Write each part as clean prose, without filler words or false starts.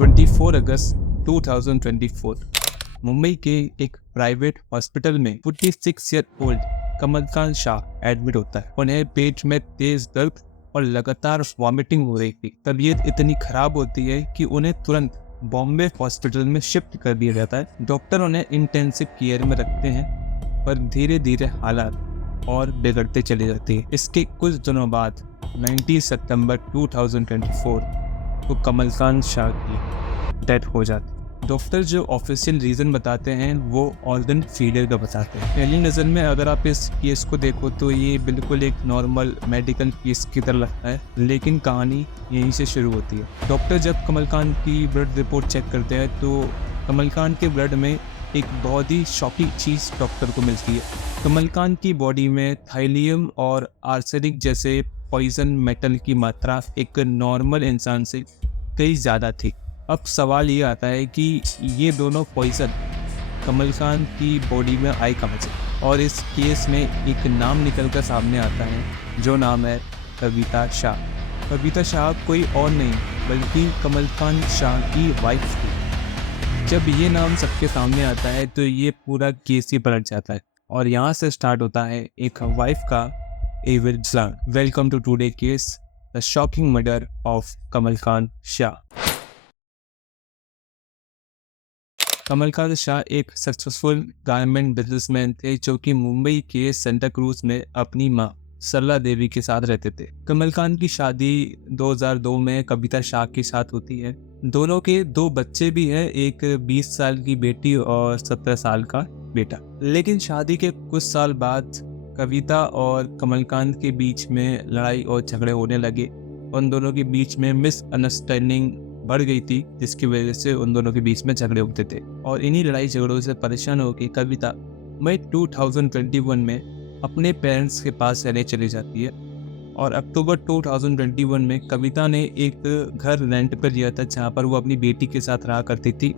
24 अगस्त 2024 मुंबई के एक private hospital में 46 year old Kamalkant Shah admit होता है। उन्हें पेट में तेज दर्द और लगातार वॉमिटिंग हो रही थी। तबीयत इतनी खराब होती है कि उन्हें तुरंत बॉम्बे हॉस्पिटल में शिफ्ट कर दिया जाता है। डॉक्टर उन्हें इंटेंसिव केयर में रखते हैं, पर धीरे धीरे हालात और बिगड़ते चले जाते हैं। इसके कुछ दिनों बाद 19 सितंबर 2024 को कमलकांत शाह की डेथ हो जाती है। डॉक्टर जो ऑफिशियल रीज़न बताते हैं वो ऑर्गन फेलियर का बताते हैं। पहली नज़र में अगर आप इस केस को देखो तो ये बिल्कुल एक नॉर्मल मेडिकल केस की तरह लगता है, लेकिन कहानी यहीं से शुरू होती है। डॉक्टर जब कमलकांत की ब्लड रिपोर्ट चेक करते हैं तो कमलकांत के ब्लड में एक बहुत ही शॉकिंग चीज़ डॉक्टर को मिलती है। कमलकांत की बॉडी में थाइलियम और आर्सेनिक जैसे पॉइजन मेटल की मात्रा एक नॉर्मल इंसान से कई ज़्यादा थी। अब सवाल ये आता है कि ये दोनों पॉइजन कमलकांत की बॉडी में आए कहाँ से, और इस केस में एक नाम निकल कर सामने आता है जो नाम है कविता शाह। कविता शाह कोई और नहीं बल्कि कमलकांत शाह की वाइफ थी। जब ये नाम सबके सामने आता है तो ये पूरा केस ही पलट जाता है और यहाँ से स्टार्ट होता है एक वाइफ का evil plan. Welcome to today case, the shocking murder of Kamalkant Shah. Kamalkant Shah एक सक्सेसफुल गारमेंट बिजनेसमैन थे जो कि मुंबई के सेंटा क्रूज में अपनी मां सरला देवी के साथ रहते थे। कमलकांत की शादी 2002 में कविता शाह के साथ होती है। दोनों के 2 बच्चे भी हैं, एक 20 साल की बेटी और 17 साल का बेटा। लेकिन शादी के कुछ साल बाद कविता और कमलकांत के बीच में लड़ाई और झगड़े होने लगे। उन दोनों के बीच में मिसअंडरस्टैंडिंग बढ़ गई थी, जिसकी वजह से उन दोनों के बीच में झगड़े होते थे। और इन्हीं लड़ाई झगड़ों से परेशान होकर कविता मई 2021 में अपने पेरेंट्स के पास रहने चली जाती है। और अक्टूबर 2021 में कविता ने एक घर रेंट पर लिया था जहाँ पर वो अपनी बेटी के साथ रहा करती थी।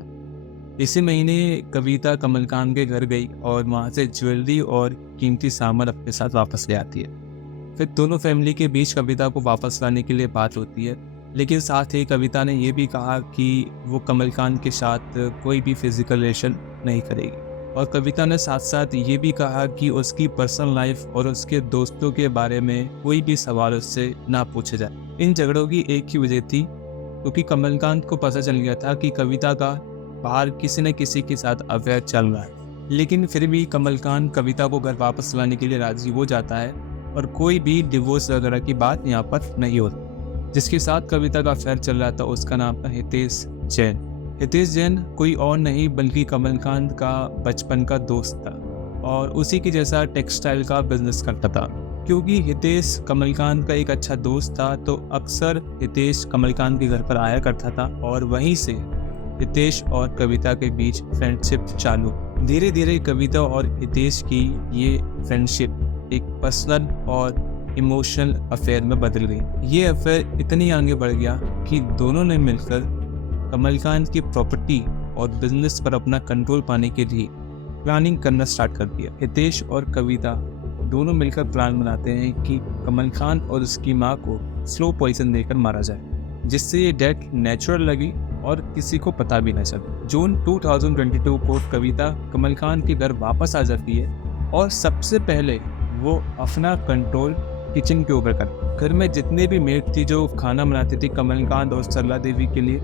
इसी महीने कविता कमलकांत के घर गई और वहाँ से ज्वेलरी और कीमती सामान अपने साथ वापस ले आती है। फिर दोनों फैमिली के बीच कविता को वापस लाने के लिए बात होती है, लेकिन साथ ही कविता ने यह भी कहा कि वो कमलकांत के साथ कोई भी फिजिकल रिलेशन नहीं करेगी। और कविता ने साथ साथ ये भी कहा कि उसकी पर्सनल लाइफ और उसके दोस्तों के बारे में कोई भी सवाल उससे ना पूछे जाए। इन झगड़ों की एक ही वजह थी, क्योंकि कमलकांत को पता चल गया था कि कविता का बाहर किसी न किसी के साथ अफेयर चल रहा है। लेकिन फिर भी कमलकांत कविता को घर वापस लाने के लिए राजी हो जाता है और कोई भी डिवोर्स वगैरह की बात यहाँ पर नहीं होती। जिसके साथ कविता का अफेयर चल रहा था उसका नाम था हितेश जैन। हितेश जैन कोई और नहीं बल्कि कमलकांत का बचपन का दोस्त था और उसी के जैसा टेक्सटाइल का बिजनेस करता था। क्योंकि हितेश कमलकांत का एक अच्छा दोस्त था तो अक्सर हितेश कमलकांत के घर पर आया करता था और वहीं से हितेश और कविता के बीच फ्रेंडशिप चालू। धीरे धीरे कविता और हितेश की ये फ्रेंडशिप एक पर्सनल और इमोशनल अफेयर में बदल गई। ये अफेयर इतनी आगे बढ़ गया कि दोनों ने मिलकर कमलकांत की प्रॉपर्टी और बिजनेस पर अपना कंट्रोल पाने के लिए प्लानिंग करना स्टार्ट कर दिया। हितेश और कविता दोनों मिलकर प्लान बनाते हैं कि कमलकांत और उसकी मां को स्लो पॉइजन देकर मारा जाए, जिससे ये डेथ नेचुरल लगी और किसी को पता भी न चला। जून 2022 को कविता कमलकांत के घर वापस आ जाती है और सबसे पहले वो अपना कंट्रोल किचन के ऊपर कर। घर में जितने भी मेड थी जो खाना बनाती थी कमलकांत और सरला देवी के लिए,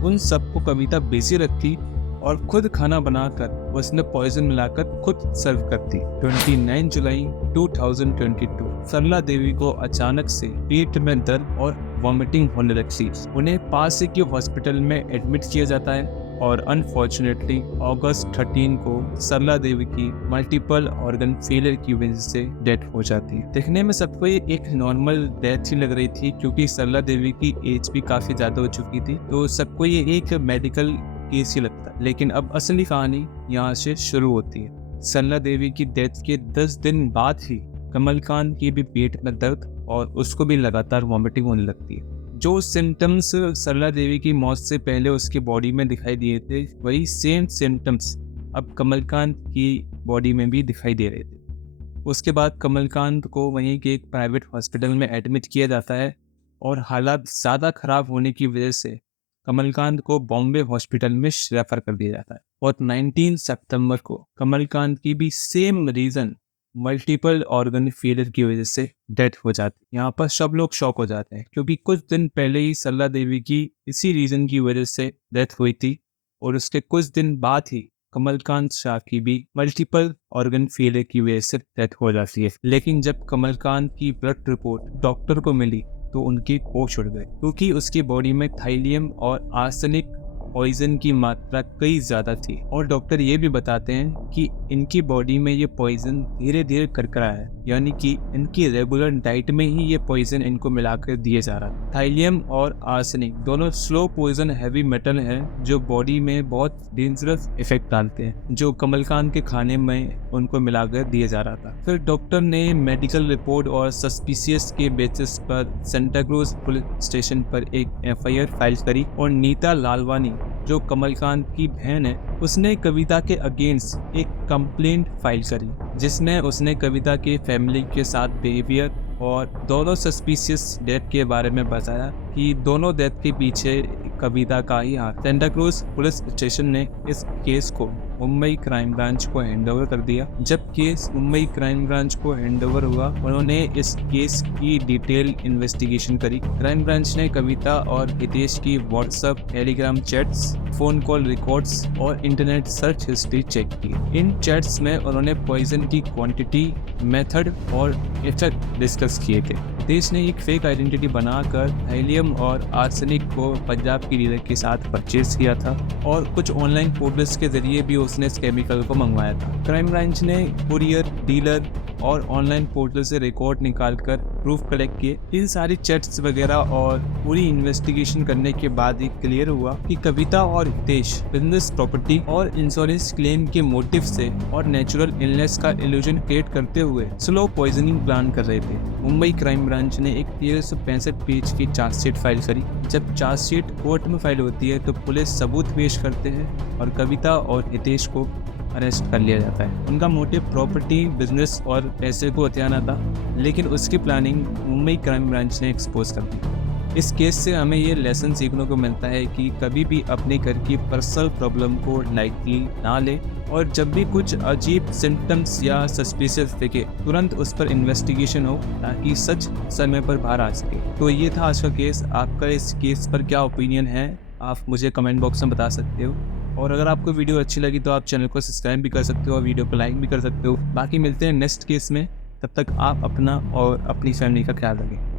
उन सबको कविता बिजी रखती और खुद खाना बनाकर उसमें पॉइजन मिलाकर खुद सर्व करती। 29 जुलाई 2022 सरला देवी को अचानक से पेट में दर्द और वॉमिटिंग होने लगती। उन्हें पास के हॉस्पिटल में एडमिट किया जाता है और अनफॉर्चुनेटली अगस्त 13 को सरला देवी की मल्टीपल ऑर्गन फेलियर की वजह से डेथ हो जाती है। देखने में सबको ये एक नॉर्मल डेथ ही लग रही थी, क्योंकि सरला देवी की एज भी काफी ज्यादा हो चुकी थी, तो सबको ये एक मेडिकल केस ही लगता है। लेकिन अब असली कहानी यहाँ से शुरू होती है। सरला देवी की डेथ के 10 दिन बाद ही कमलकांत की भी पेट में दर्द और उसको भी लगातार वॉमिटिंग होने लगती है। जो सिम्टम्स सरला देवी की मौत से पहले उसकी बॉडी में दिखाई दिए थे, वही सेम सिम्टम्स अब कमलकांत की बॉडी में भी दिखाई दे रहे थे। उसके बाद कमलकांत को वहीं के एक प्राइवेट हॉस्पिटल में एडमिट किया जाता है और हालात ज़्यादा खराब होने की वजह से कमलकांत को बॉम्बे हॉस्पिटल में रेफर कर दिया जाता है और 19 सितंबर को कमलकांत की भी same reason multiple organ failure की वजह से डेथ हो जाती है। यहाँ पर सब लोग शॉक हो जाते हैं क्योंकि कुछ दिन पहले ही सरला देवी की इसी रीजन की वजह से डेथ हुई थी और उसके कुछ दिन बाद ही कमलकांत शाह की भी मल्टीपल ऑर्गन फेलियर की वजह से डेथ हो जाती है। लेकिन जब कमलकांत की ब्लड रिपोर्ट डॉक्टर को मिली तो उनकी होश उड़ गई क्योंकि उसकी बॉडी में थाइलियम और आर्सेनिक पॉइजन की मात्रा कई ज़्यादा थी और डॉक्टर ये भी बताते हैं कि इनकी बॉडी में ये पॉइजन धीरे धीरे करकरा है, यानी कि इनकी रेगुलर डाइट में ही ये पॉइजन इनको मिलाकर दिए जा रहा है। थाइलियम और आर्सेनिक दोनों स्लो पॉइजन हैवी मेटल हैं जो बॉडी में बहुत डेंजरस इफेक्ट डालते हैं, जो कमलकांत के खाने में उनको मिलाकर दिया जा रहा था। फिर डॉक्टर ने मेडिकल रिपोर्ट और सस्पिशियस के बेसिस पर सेंटा क्रूज पुलिस स्टेशन पर एक FIR फाइल करी और नीता लालवानी जो कमलकांत की बहन है उसने कविता के अगेंस्ट एक कंप्लेंट फाइल करी जिसमें उसने कविता के फैमिली के साथ बिहेवियर और दोनों सस्पिशियस डेथ के बारे में बताया कि दोनों डेथ के पीछे कविता का ही हाथ। सेंटा क्रूज पुलिस स्टेशन ने इस केस को मुंबई क्राइम ब्रांच को हैंडओवर कर दिया। जब केस मुंबई क्राइम ब्रांच को हैंडओवर हुआ उन्होंने इस केस की डिटेल इन्वेस्टिगेशन करी। क्राइम ब्रांच ने कविता और हितेश की WhatsApp, Telegram chats, phone call records और इंटरनेट सर्च हिस्ट्री चेक की। इन चैट्स में उन्होंने पॉइजन की क्वांटिटी, मेथड और इफेक्ट डिस्कस किए थे। देश ने एक फेक आइडेंटिटी बनाकर थाइलियम और आर्सेनिक को पंजाब की डीलर के साथ परचेज किया था और कुछ ऑनलाइन पोर्टल्स के जरिए भी उसने इस केमिकल को मंगवाया था। क्राइम ब्रांच ने कुरियर, डीलर और ऑनलाइन पोर्टल से रिकॉर्ड निकालकर प्रूफ कलेक्ट किए। इन सारी चैट्स वगैरह और पूरी इन्वेस्टिगेशन करने के बाद ही क्लियर हुआ कि कविता और हितेश बिजनेस, प्रॉपर्टी और इंश्योरेंस क्लेम के मोटिव से और नेचुरल इलनेस का इल्यूजन क्रिएट करते हुए स्लो पॉइजनिंग प्लान कर रहे थे। मुंबई क्राइम ब्रांच ने एक 1365 पेज की चार्जशीट फाइल करी। जब चार्जशीट कोर्ट में फाइल होती है तो पुलिस सबूत पेश करते हैं और कविता और हितेश को अरेस्ट कर लिया जाता है। उनका मोटिव प्रॉपर्टी, बिजनेस और पैसे को हथियाना था, लेकिन उसकी प्लानिंग मुंबई क्राइम ब्रांच ने एक्सपोज कर दी। इस केस से हमें ये लेसन सीखने को मिलता है कि कभी भी अपने घर की पर्सनल प्रॉब्लम को लाइटली ना ले और जब भी कुछ अजीब सिम्टम्स या सस्पिशियस दिखे तुरंत उस पर इन्वेस्टिगेशन हो ताकि सच समय पर बाहर आ सके। तो ये था आज का केस। आपका इस केस पर क्या ओपिनियन है आप मुझे कमेंट बॉक्स में बता सकते हो और अगर आपको वीडियो अच्छी लगी तो आप चैनल को सब्सक्राइब भी कर सकते हो और वीडियो को लाइक भी कर सकते हो। बाकी मिलते हैं नेक्स्ट केस में, तब तक आप अपना और अपनी फैमिली का ख्याल रखें।